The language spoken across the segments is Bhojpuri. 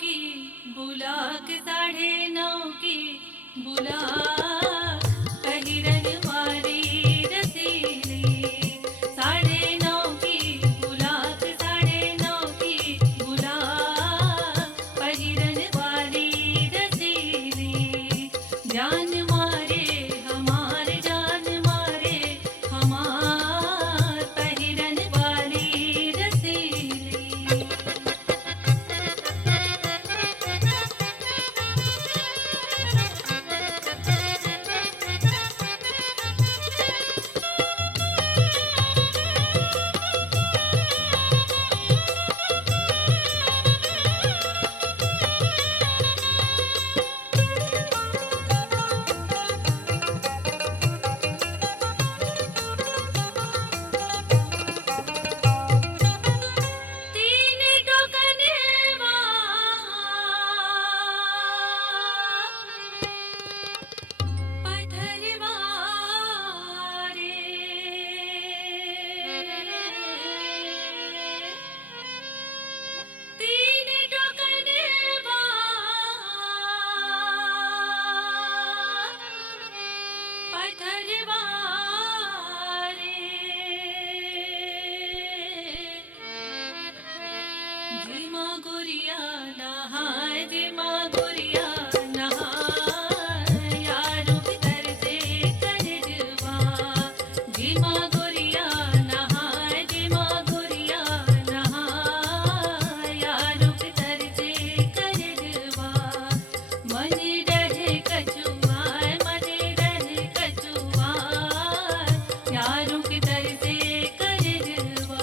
की बुला के 9:30 की बुला पहिरन वाली रसीली 9:30 की बुला के 9:30 की बुला पहिरन वाली रसीली जान मारे हमार पहिरन वाली रसीली। जिमा गुरिया नहाय जिमा गुरिया नहाय यारों की तरह से करजवा जिमा गुरिया नहाय जिमा गुरिया नहाय यारों की तरह से करजवा मन रहे कछुआ यारों की तरह से करजवा।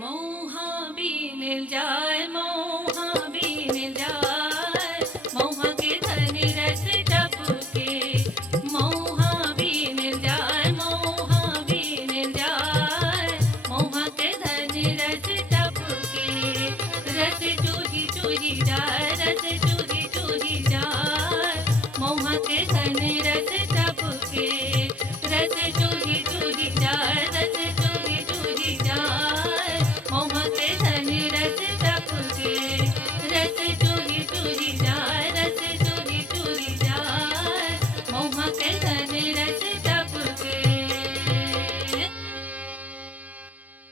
मोहा बीनिल जाय मोहा बीनिल जाय मोहा के धन रस टपके मोहा बीनिल जाय मोहा बीनिल जाय मोहा के धन रस टपके रस चूही चूही जाय रस चूही चूही जाय मोहा के धन रस टपके।